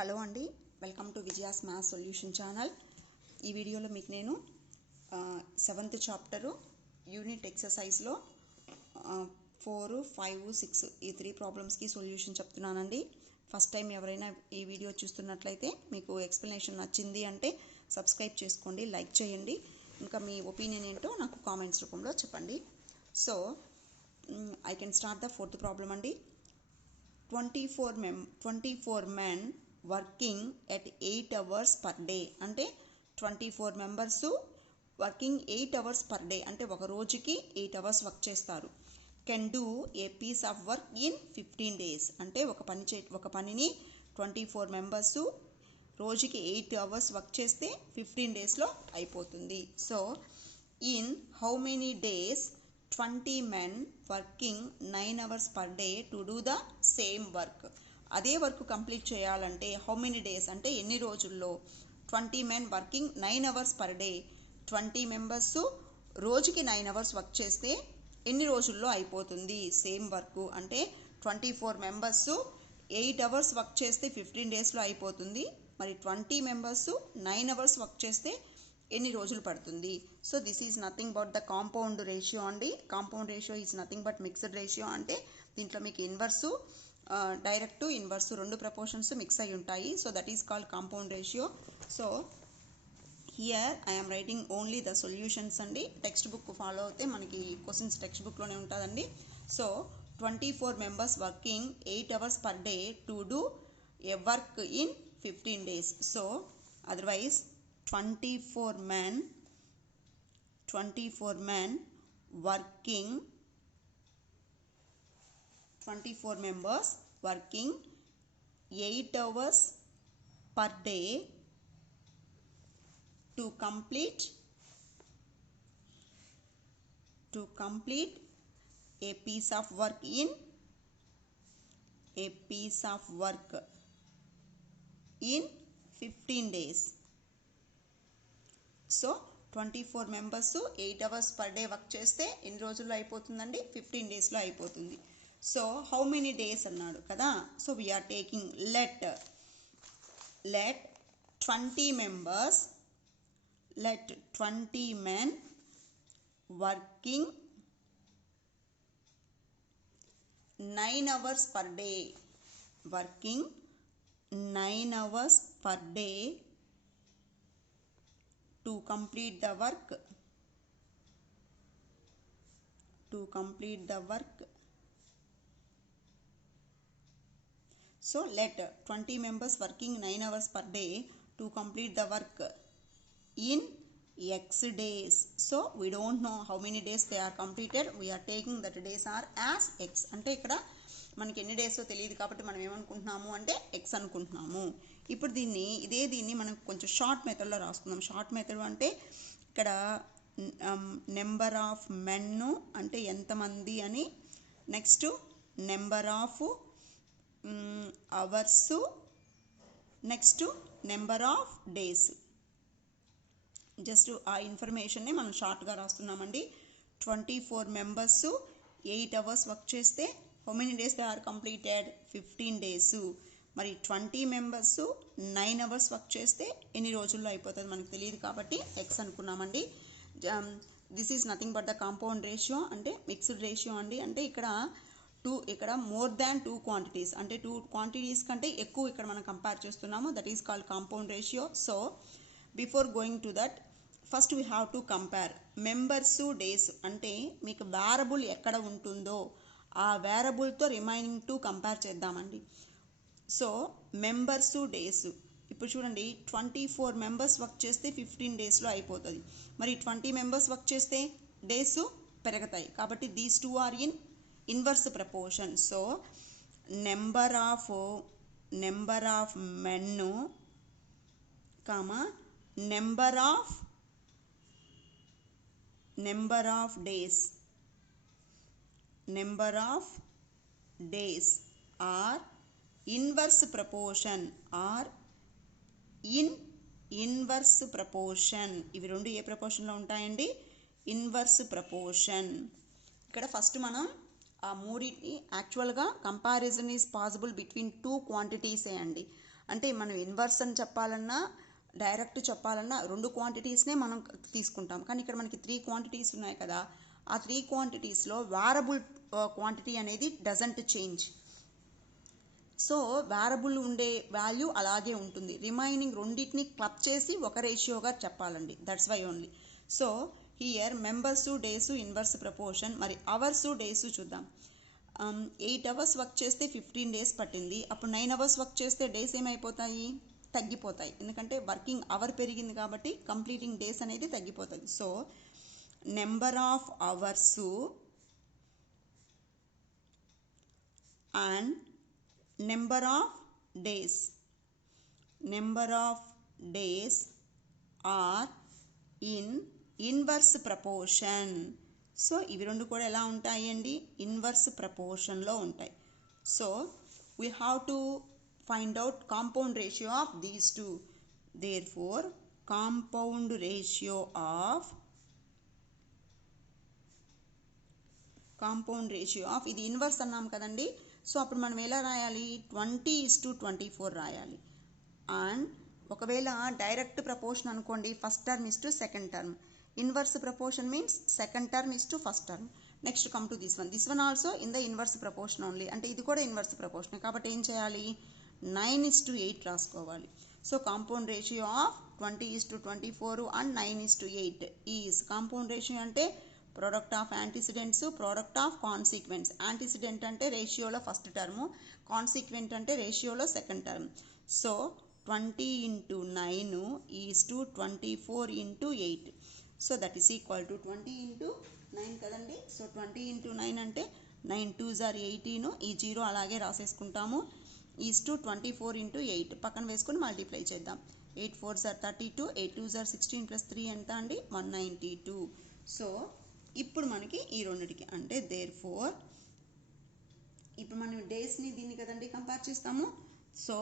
Hello అండి, welcome to Vijaya's maths solution channel. ఈ వీడియోలో మీకు నేను 7th చాప్టరు యూనిట్ ఎక్సర్సైజ్లో 4, 5, 6 ఈ 3 ప్రాబ్లమ్స్కి సొల్యూషన్ చెప్తున్నానండి. ఫస్ట్ టైం ఎవరైనా ఈ వీడియో చూస్తున్నట్లయితే మీకు ఎక్స్ప్లెనేషన్ నచ్చింది అంటే సబ్స్క్రైబ్ చేసుకోండి, లైక్ చేయండి. ఇంకా మీ ఒపీనియన్ ఏంటో నాకు కామెంట్స్ రూపంలో చెప్పండి. So I can start the 4th problem అండి. 24 men working at 8 hours per day. అంటే 24 members working 8 hours per day, అంటే ఒక రోజుకి 8 hours వర్క్ చేస్తారు. Can do a piece of work in 15 days. అంటే ఒక పనిని 24 మెంబర్స్ రోజుకి 8 hours వర్క్ చేస్తే 15 daysలో అయిపోతుంది. So in how many days 20 men working 9 hours per day to do the same work. అదే వర్క్ కంప్లీట్ చేయాలంటే హౌ మెనీ డేస్ అంటే ఎన్ని రోజుల్లో 20 men working 9 hours per day, 20 members రోజుకి 9 hours వర్క్ చేస్తే ఎన్ని రోజుల్లో అయిపోతుంది సేమ్ వర్క్. అంటే 24 మెంబర్స్ 8 hours వర్క్ చేస్తే 15 daysలో అయిపోతుంది. మరి 20 మెంబర్స్ 9 hours వర్క్ చేస్తే ఎన్ని రోజులు పడుతుంది. So this is nothing but the compound ratio అండి. Compound ratio is nothing but mixed ratio. అంటే దీంట్లో మీకు ఇన్వర్సు, డైరెక్ట్, ఇన్వర్సు రెండు ప్రపోర్షన్స్ మిక్స్ అయి ఉంటాయి. So that is called compound ratio. So here I'm writing only the solutions అండి. Text book follow అయితే మనకి క్వశ్చన్స్ టెక్స్ట్ బుక్లోనే ఉంటుందండి. So 24 members working 8 hours per day to do a work in 15 days. So otherwise 24 men working 24 members working 8 hours per day to complete a piece of work in 15 days. So 24 members 8 hours per day work చేస్తే ఎన్ని రోజుల్లో అయిపోతుందండి? 15 daysలో అయిపోతుంది. So how many days అన్నాడు కదా. So we are taking let 20 members, let 20 men working 9 hours per day, working 9 hours per day to complete the work. So let 20 members working 9 hours per day to complete the work in X days. So we don't know how many days they are completed. We are taking that days are as X. అంటే ఇక్కడ మనకి ఎన్ని days తెలియదు కాబట్టి మనం ఏమనుకుంటున్నాము అంటే X అనుకుంటున్నాము. ఇప్పుడు దీన్ని మనం కొంచెం షార్ట్ మెథడ్లో రాసుకుందాం. షార్ట్ మెథడ్ అంటే ఇక్కడ నెంబర్ ఆఫ్ మెన్ అంటే ఎంతమంది అని, next number of hours, next number of days. Just ఆ ఇన్ఫర్మేషన్ని మనం షార్ట్గా రాస్తున్నామండి. 24 మెంబర్స్ 8 hours వర్క్ చేస్తే how many days they are completed? 15 days. మరి 20 మెంబర్స్ 9 hours వర్క్ చేస్తే ఎన్ని రోజుల్లో అయిపోతుంది మనకు తెలియదు కాబట్టి ఎక్స్ అనుకున్నామండి. This is nothing but the compound ratio, అంటే మిక్స్డ్ రేషియో అండి. అంటే ఇక్కడ మోర్ దాన్ 2 quantities, అంటే 2 quantities కంటే ఎక్కువ ఇక్కడ మనం కంపేర్ చేస్తున్నాము. That is called compound ratio. So before going to that first we have to compare members, days. అంటే మీకు వేరబుల్ ఎక్కడ ఉంటుందో ఆ వేరబుల్తో రిమైనింగ్ 2 కంపేర్ చేద్దామండి. So members, days. ఇప్పుడు చూడండి 24 మెంబర్స్ వర్క్ చేస్తే 15 daysలో అయిపోతుంది. మరి 20 మెంబర్స్ వర్క్ చేస్తే డేస్ పెరుగుతాయి కాబట్టి these 2 are in inverse proportion. So number of men comma number of days are inverse proportion, inverse proportion. ఇవి రెండు ఏ ప్రపోర్షన్లో ఉంటాయండి? Inverse proportion. ఇక్కడ ఫస్ట్ మనం ఆ మూడింటిని యాక్చువల్గా comparison is possible between 2 quantities అండి. అంటే మనం ఇన్వర్స్ అని చెప్పాలన్నా డైరెక్ట్ చెప్పాలన్నా 2 క్వాంటిటీస్నే మనం తీసుకుంటాం. కానీ ఇక్కడ మనకి 3 క్వాంటిటీస్ ఉన్నాయి కదా, ఆ 3 క్వాంటిటీస్లో వేరబుల్ క్వాంటిటీ అనేది డజంట్ చేంజ్. సో వేరబుల్ ఉండే వాల్యూ అలాగే ఉంటుంది. రిమైనింగ్ రెండింటిని క్లబ్ చేసి ఒక రేషియోగా చెప్పాలండి. That's why only. So here members days inverse proportion. మరి అవర్స్ డేస్ చూద్దాం. 8 అవర్స్ వర్క్ చేస్తే 15 డేస్ పట్టింది. అప్పుడు 9 అవర్స్ వర్క్ చేస్తే డేస్ ఏమైపోతాయి? తగ్గిపోతాయి. ఎందుకంటే వర్కింగ్ అవర్ పెరిగింది కాబట్టి కంప్లీటింగ్ డేస్ అనేది తగ్గిపోతుంది. So number of hours and number of days are in inverse proportion. So ఇవి రెండు కూడా ఎలా ఉంటాయండి? ఇన్వర్స్ ప్రపోర్షన్లో ఉంటాయి. So we have to find out compound ratio of these two. Therefore compound ratio of ఇది ఇన్వర్స్ అన్నాం కదండి. సో అప్పుడు మనం ఎలా రాయాలి? 20:24 రాయాలి. అండ్ ఒకవేళ డైరెక్ట్ ప్రపోర్షన్ అనుకోండి, first term is to second term. Inverse proportion means second term is to first term. Next come to this one also in the inverse proportion only. అంటే ఇది కూడా ఇన్వర్స్ ప్రపోర్షన్ కాబట్టి ఏం చేయాలి? 9:8 రాసుకోవాలి. So compound ratio of 20:24 and 9:8 is compound ratio అంటే product of antecedents, product of consequence. Antecedent అంటే రేషియోలో ఫస్ట్ టర్ము, కాన్సిక్వెంట్ అంటే రేషియోలో second term. So 20 × 9 is to 24 × 8. So that is equal to 20 × 9 కదండి. సో 20 × 9 అంటే 9 2s are 18. ఈ 0 అలాగే రాసేసుకుంటాము. Is to 24 × 8 పక్కన వేసుకొని మల్టిప్లై చేద్దాం. 8 4s are 32, 8 2s are 16 + 3 ఎంత అండి? 192. సో ఇప్పుడు మనకి ఈ రెండిటికి అంటే దేర్ఫోర్ ఇప్పుడు మనం డేస్ని దీన్ని కదండి కంపేర్ చేస్తాము. So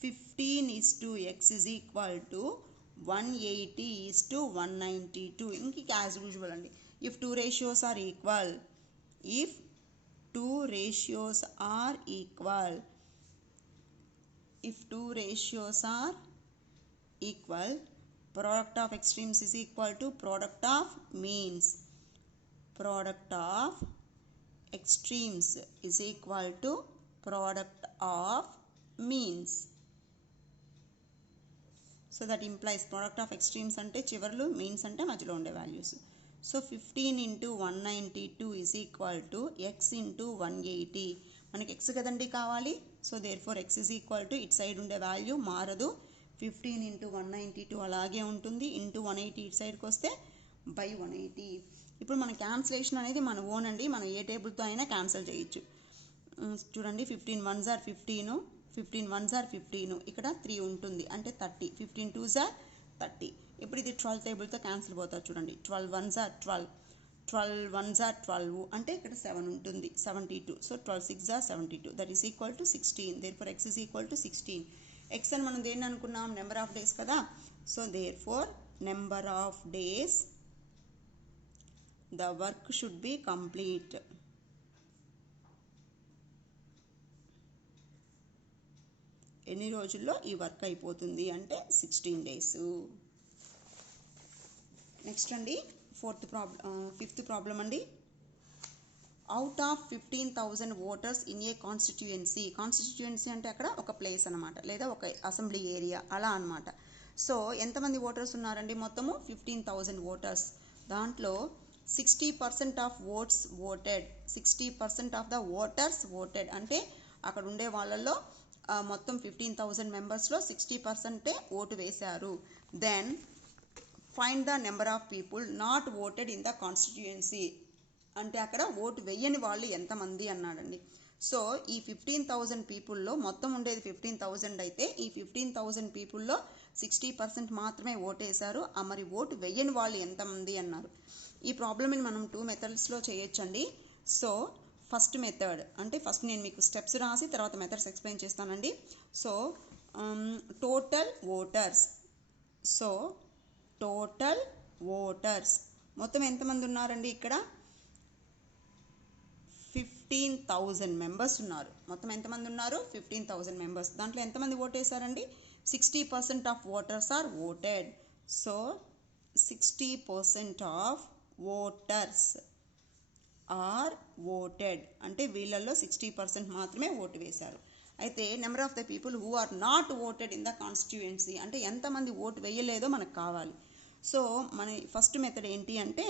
15:x is equal to 180 is to 192. ఇంక యాజ్ యూజువల్ అండి. If two ratios are equal, product of extremes is equal to product of means. Product of extremes is equal to product of means. So that implies product of extremes ante chivarlu, means ante majhilo unde values. So 15 × 192 is equal to x × 180. మనకి x కదండి కావాలి. So therefore x is equal to it side ఉండే value మారదు. 15 × 192 అలాగే ఉంటుంది. Into 180 ఇటు సైడ్కి వస్తే బై 180. ఇప్పుడు మన క్యాన్సిలేషన్ అనేది మన ఓన్ అండి. మనం ఏ టేబుల్తో అయినా క్యాన్సిల్ చేయొచ్చు. చూడండి 15 1s are 15, 15 1s are 15, ఇక్కడ 3 ఉంటుంది అంటే 30, 15 2s are 30. ఇప్పుడు ఇది 12 టేబుల్తో క్యాన్సిల్ పోతుంది. చూడండి 12 1s are 12, 12 1s are 12 అంటే ఇక్కడ 7 ఉంటుంది 72. So 12 6s are 72. That is equal to 16. Therefore x is equal to 16. x అని మనం దేన్ని అనుకున్నాం? నెంబర్ ఆఫ్ డేస్ కదా. So therefore number of days the work should be complete. ఎన్ని రోజుల్లో ఈ వర్క్ అయిపోతుంది అంటే 16 days. నెక్స్ట్ అండి ఫిఫ్త్ ప్రాబ్లం అండి. Out of 15,000 voters in a constituency. Constituency అంటే అక్కడ ఒక ప్లేస్ అనమాట, లేదా ఒక అసెంబ్లీ ఏరియా అలా అనమాట. సో ఎంతమంది ఓటర్స్ ఉన్నారండి? మొత్తము 15,000 ఓటర్స్. దాంట్లో 60% of votes voted. 60% of the voters voted అంటే అక్కడ ఉండే వాళ్ళల్లో మొత్తం 15,000 మెంబర్స్లో 60% ఓటు వేశారు. Then find the number of people not voted in the constituency అంటే అక్కడ ఓటు వేయని వాళ్ళు ఎంతమంది అన్నాడండి. సో ఈ 15,000 పీపుల్లో మొత్తం ఉండేది 15,000 అయితే ఈ 15,000 పీపుల్లో 60% మాత్రమే ఓటేశారు. మరి ఓటు వేయని వాళ్ళు ఎంతమంది అన్నారు. ఈ ప్రాబ్లమ్ని మనం 2 మెథడ్స్లో చేయొచ్చండి. సో ఫస్ట్ మెథడ్ అంటే ఫస్ట్ నేను మీకు స్టెప్స్ రాసి తర్వాత మెథడ్స్ ఎక్స్ప్లెయిన్ చేస్తానండి. So total voters. So total voters మొత్తం ఎంతమంది ఉన్నారండి? ఇక్కడ 15,000 మెంబర్స్ ఉన్నారు. మొత్తం ఎంతమంది ఉన్నారు? 15,000 మెంబర్స్. దాంట్లో ఎంతమంది ఓట్ వేశారండి? 60% of voters are voted. So 60% of voters are voted అంటే వీళ్ళల్లో 60% మాత్రమే ఓటు వేశారు. అయితే number of the people who are not voted in the constituency అంటే ఎంతమంది ఓటు వేయలేదో మనకు కావాలి. సో మన ఫస్ట్ మెథడ్ ఏంటి అంటే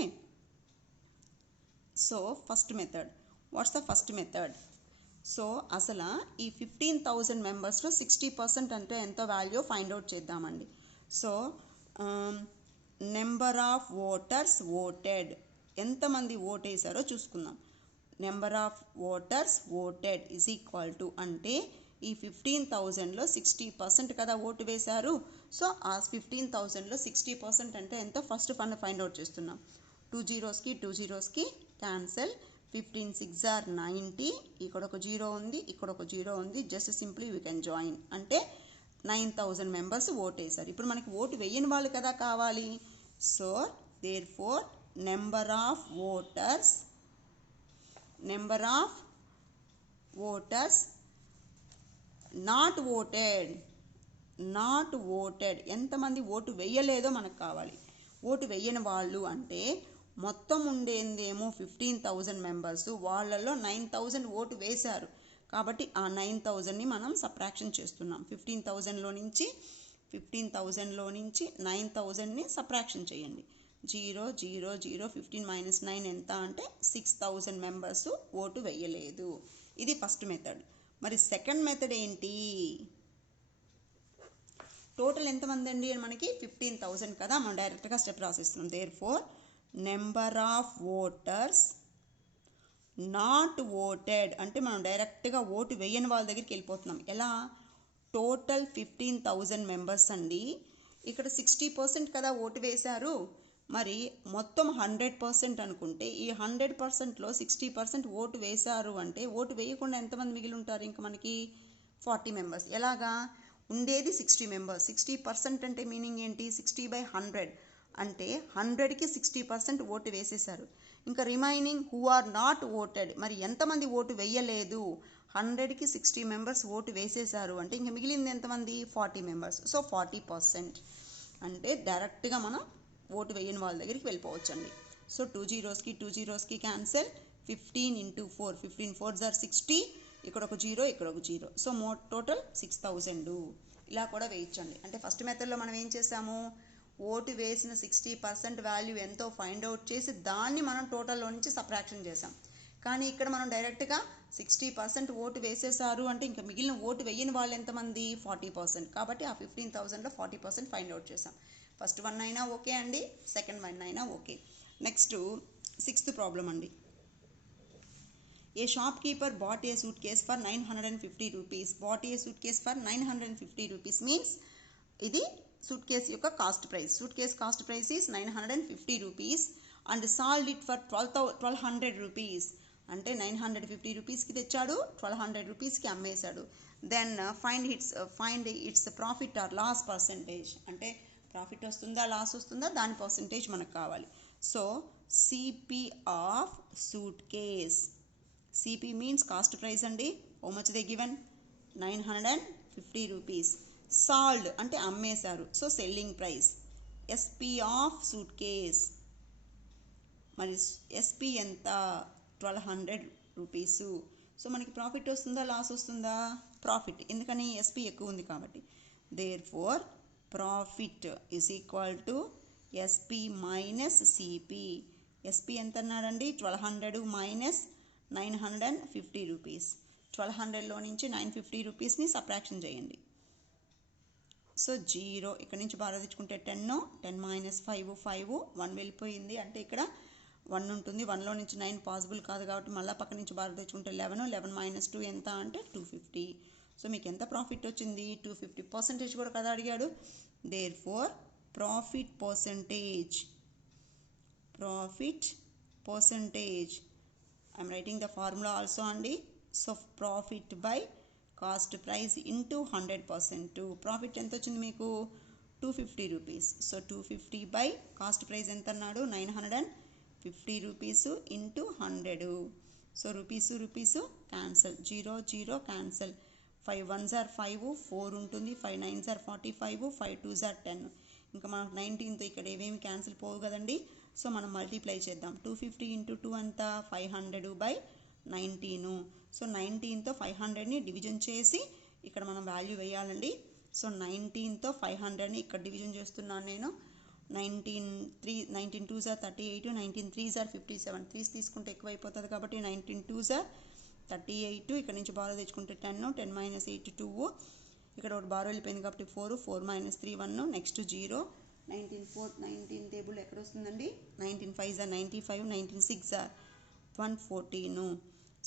first method what's the first method? So అసలు ఈ 15,000 మెంబర్స్లో 60% అంటే ఎంత వాల్యూ ఫైండ్ అవుట్ చేద్దామండి. So number of voters voted ఎంతమంది ఓట్ వేసారో చూసుకుందాం. Number of voters voted is equal to అంటే ఈ 15,000లో 60% కదా ఓటు వేశారు. సో ఆ 15,000లో 60% అంటే ఎంతో ఫస్ట్ ఫైండ్ అవుట్ చేస్తున్నాం. 2 zeros క్యాన్సల్. 15 6 are 90. ఇక్కడ ఒక 0 ఉంది, ఇక్కడ ఒక 0 ఉంది. Just simply we can join అంటే 9,000 మెంబర్స్ ఓట్ వేశారు. ఇప్పుడు మనకి ఓటు వేయని వాళ్ళు కదా కావాలి. So therefore number of voters not voted ఎంతమంది ఓటు వేయలేదో మనకు కావాలి. ఓటు వేయని వాళ్ళు అంటే మొత్తం ఉండేదేమో 15,000 మెంబర్స్, వాళ్ళల్లో 9,000 ఓటు వేశారు. కాబట్టి ఆ 9,000ని మనం సబ్ట్రాక్షన్ చేస్తున్నాం. 15,000లో నుంచి 9,000ని సబ్ట్రాక్షన్ చేయండి. 0 0 0 15 - 9 ఎంత అంటే 6,000 మెంబర్స్ ఓటు వేయలేదు. ఇది ఫస్ట్ మెథడ్. మరి సెకండ్ మెథడ్ ఏంటి? టోటల్ ఎంతమంది అండి మనకి? 15,000 కదా. మనం డైరెక్ట్గా స్టెప్ రాసిస్తున్నాం. Therefore number of voters not voted అంటే మనం డైరెక్ట్గా ఓటు వేయని వాళ్ళ దగ్గరికి వెళ్ళిపోతున్నాం. ఎలా? టోటల్ 15,000 మెంబర్స్ అండి. ఇక్కడ 60% కదా ఓటు వేశారు. మరి మొత్తం 100% అనుకుంటే ఈ 100%లో 60% ఓటు వేశారు అంటే ఓటు వేయకుండా ఎంతమంది మిగిలి ఉంటారు? ఇంకా మనకి 40 మెంబర్స్. ఎలాగా? ఉండేది 60 మెంబర్స్. 60% అంటే మీనింగ్ ఏంటి? 60/100 అంటే 100కి 60% ఓటు వేసేశారు. ఇంకా remaining who are not voted మరి ఎంతమంది ఓటు వేయలేదు? 100కి 60 మెంబర్స్ ఓటు వేసేశారు అంటే ఇంకా మిగిలింది ఎంతమంది? 40 మెంబర్స్. సో 40% అంటే డైరెక్ట్గా మనం ఓటు వేయని వాళ్ళ దగ్గరికి వెళ్ళిపోవచ్చండి. So 2 zeros cancel. 15 × 4 15 4s are 60. ఇక్కడ ఒక 0 ఇక్కడ ఒక 0. So total 6,000. ఇలా కూడా వేయించండి. అంటే ఫస్ట్ మెథడ్లో మనం ఏం చేసాము? ఓటు వేసిన 60% వాల్యూ ఎంతో ఫైండ్ అవుట్ చేసి దాన్ని మనం టోటల్లో నుంచి సబ్ట్రాక్షన్ చేసాం. కానీ ఇక్కడ మనం డైరెక్ట్గా 60% ఓటు వేసేసారు అంటే ఇంకా మిగిలిన ఓటు వేయని వాళ్ళు ఎంతమంది? 40%. కాబట్టి ఆ 15,000లో 40% ఫైండ్ అవుట్ చేసాం. ఫస్ట్ వన్ అయినా ఓకే అండి, సెకండ్ వన్ అయినా ఓకే. నెక్స్ట్ 6th ప్రాబ్లం అండి. A shopkeeper bought a suitcase for 950 rupees. Bought a suitcase for 950 rupees means ఇది సూట్ కేస్ యొక్క cost price. Suitcase cost price is 950 rupees and sold it for 1200 rupees. అంటే 950 రూపీస్కి తెచ్చాడు, 1200 రూపీస్కి అమ్మేశాడు. Then find its profit or loss percentage అంటే profit వస్తుందా loss వస్తుందా దాని పర్సంటేజ్ మనకు కావాలి. So CP of suitcase. CP means cost price అండి. How much they given? 950 rupees. Sold అంటే అమ్మేశారు. So selling price. SP of suitcase మరి ఎస్పి ఎంత? 1200 రూపీస్. సో మనకి ప్రాఫిట్ వస్తుందా లాస్ వస్తుందా? ప్రాఫిట్. ఎందుకని? ఎస్పి ఎక్కువ ఉంది కాబట్టి. Therefore profit is equal to SP minus CP. SP ఎంత అన్నాడండి? 1200 మైనస్ 950 రూపీస్. 1200లో నుంచి 950 రూపీస్ని సబ్ట్రాక్షన్ చేయండి. సో 0 ఇక్కడ నుంచి బాగా తెచ్చుకుంటే 10 10 - 5 5 1 వెళ్ళిపోయింది అంటే ఇక్కడ 1 ఉంటుంది. 1లో నుంచి 9 పాసిబుల్ కాదు కాబట్టి మళ్ళీ పక్క నుంచి బాగా తెచ్చుకుంటే 11 11 - 2 ఎంత అంటే 250. సో మీకు ఎంత ప్రాఫిట్ వచ్చింది? 250% కూడా కదా అడిగాడు. Therefore profit percentage I'm writing the formula also అండి. So profit by cost price into 100%. Profit ఎంత వచ్చింది మీకు? 250 rupees. So 250 by cost price ఎంత అన్నాడు? 950 rupees into 100. So rupees cancel, 0 0 cancel, 5 1s are 5, 4 ఉంటుంది, 5 9s are 45, 5 2s are 10. ఇంకా మనకు 19తో ఇక్కడ ఏమేమి క్యాన్సిల్ పోవు కదండి. సో మనం మల్టిప్లై చేద్దాం. 250 × 2 అంతా 500/19. సో 19తో 500ని డివిజన్ చేసి ఇక్కడ మనం వాల్యూ వేయాలండి. సో 19తో 500ని ఇక్కడ డివిజన్ చేస్తున్నాను నేను. 19 2s are 38, 19 3s are 57. 3s తీసుకుంటే ఎక్కువ అయిపోతుంది కాబట్టి 19 2s are 38. ఇక్కడ నుంచి బారో తెచ్చుకుంటే 10, 10 - 8 2. ఇక్కడ ఒకటి బారో వెళ్ళిపోయింది కాబట్టి 4, 4 - 3 1, నెక్స్ట్ 0. 19 టేబుల్ ఎక్కడ వస్తుందండి? 19 5s are 95, 19 6s are 114.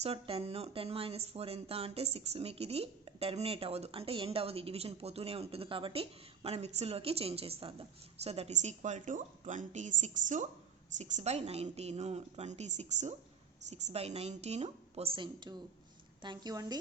So 10 - 4 ఎంత అంటే 6. మీకు ఇది టెర్మినేట్ అవ్వదు, అంటే ఎండ్ అవ్వదు, డివిజన్ పోతూనే ఉంటుంది కాబట్టి మనం మిక్స్లోకి చేంజ్ చేస్తాం. So that is equal to 26 6/19. 26 6/19%. Thank you అండి.